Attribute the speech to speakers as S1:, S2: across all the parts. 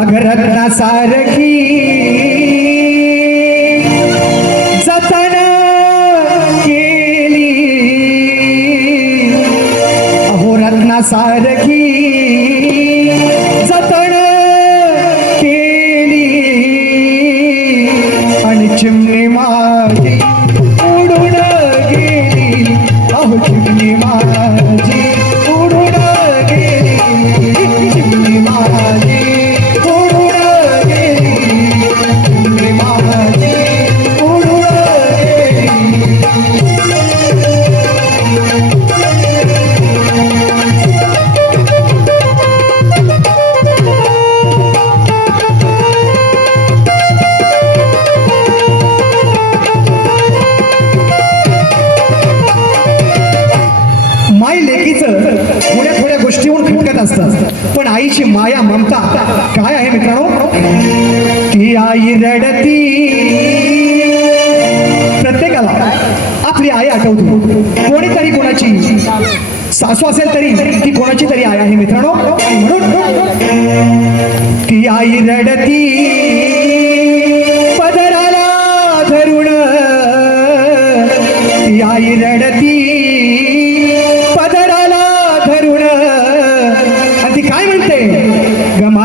S1: अगरत्ना सारखी जतन केली. अहो रत्ना सारखी आईची माया ममता. काय आहे मित्रांनो? ती आई रडती. प्रत्येकाला आपली आई आठवते. कोणीतरी कोणाची सासू असेल तरी ती कोणाची तरी आई आहे मित्रांनो? म्हणून ती आई रडती.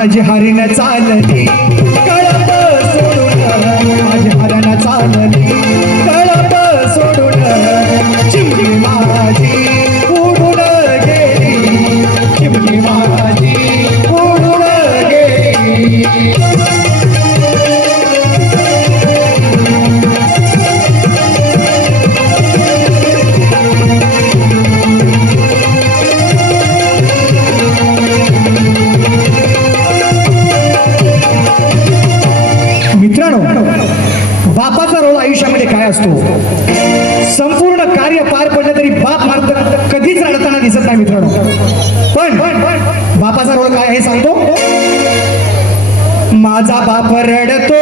S1: माझी हरिण चालली संपूर्ण कार्य पार पडलं तरी बाप मार्ग कधीच रडताना दिसत नाही मित्रांनो. पण बापाचा रोल काय आहे सांगतो? माझा बाप रडतो.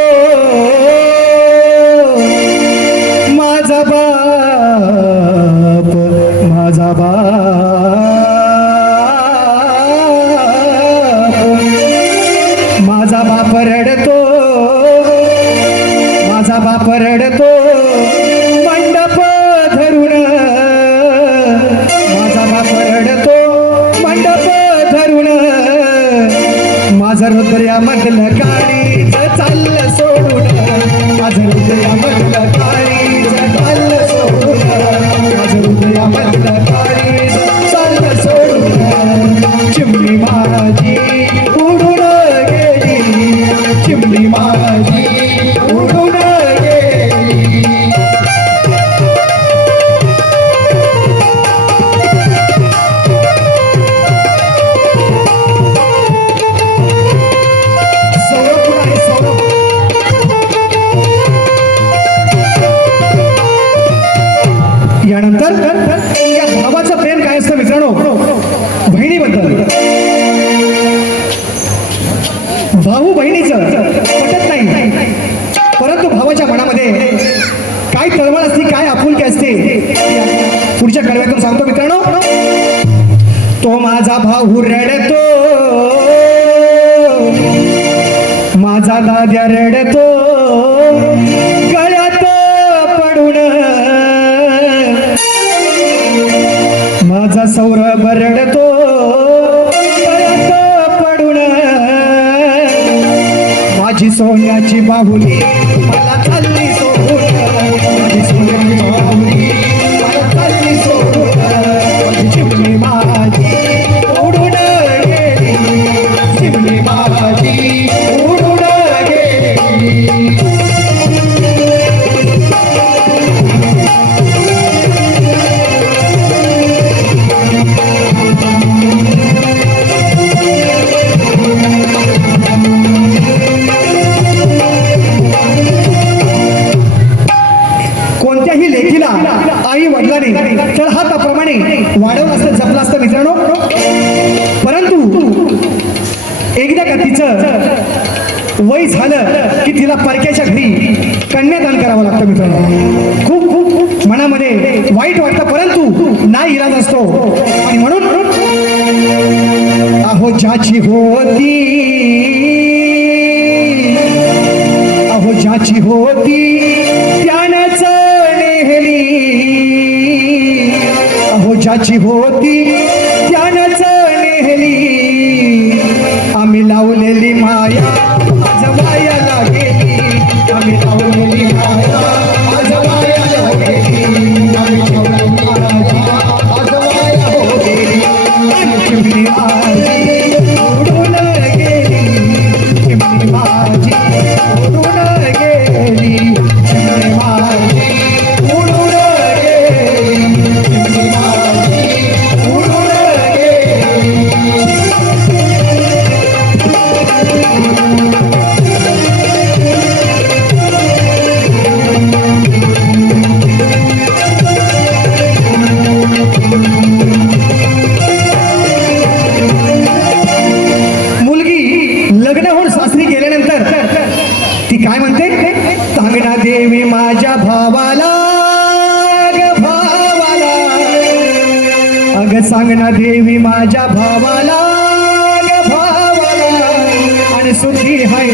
S1: माझं हृदयामधलं काळीच चाललं सोडून. माझं हृदयामधलं मधलं काळी त्यानंतर या भावाचं प्रेम काय असतं मित्रांनो? बहिणीबद्दल. भाऊ बहिणीचं पटत नाही. परंतु भावाच्या मनामध्ये काय तळमळ असते काय आपुलकी असते पुढच्या कडव्यातून सांगतो मित्रांनो. तो माझा भाऊ रडतो. माझा दाद्या रडतो. माझी सोन्याची बाहुली. मला चालली सोडून वगैरे तर हा त्याप्रमाणे वाढवलं असतं जपलं असतं मित्रांनो. परंतु एकदा का तिचं वय झालं की तिला परक्याच्या घरी कन्यादान करावं लागतं मित्रांनो. खूप खूप मनामध्ये वाईट वाटतं परंतु ना इराज असतो. आणि म्हणून अहो ज्याची होती अहो ज्याची होती सांग देवी माझ्या भावाला भावाला. आणि सुखी हाय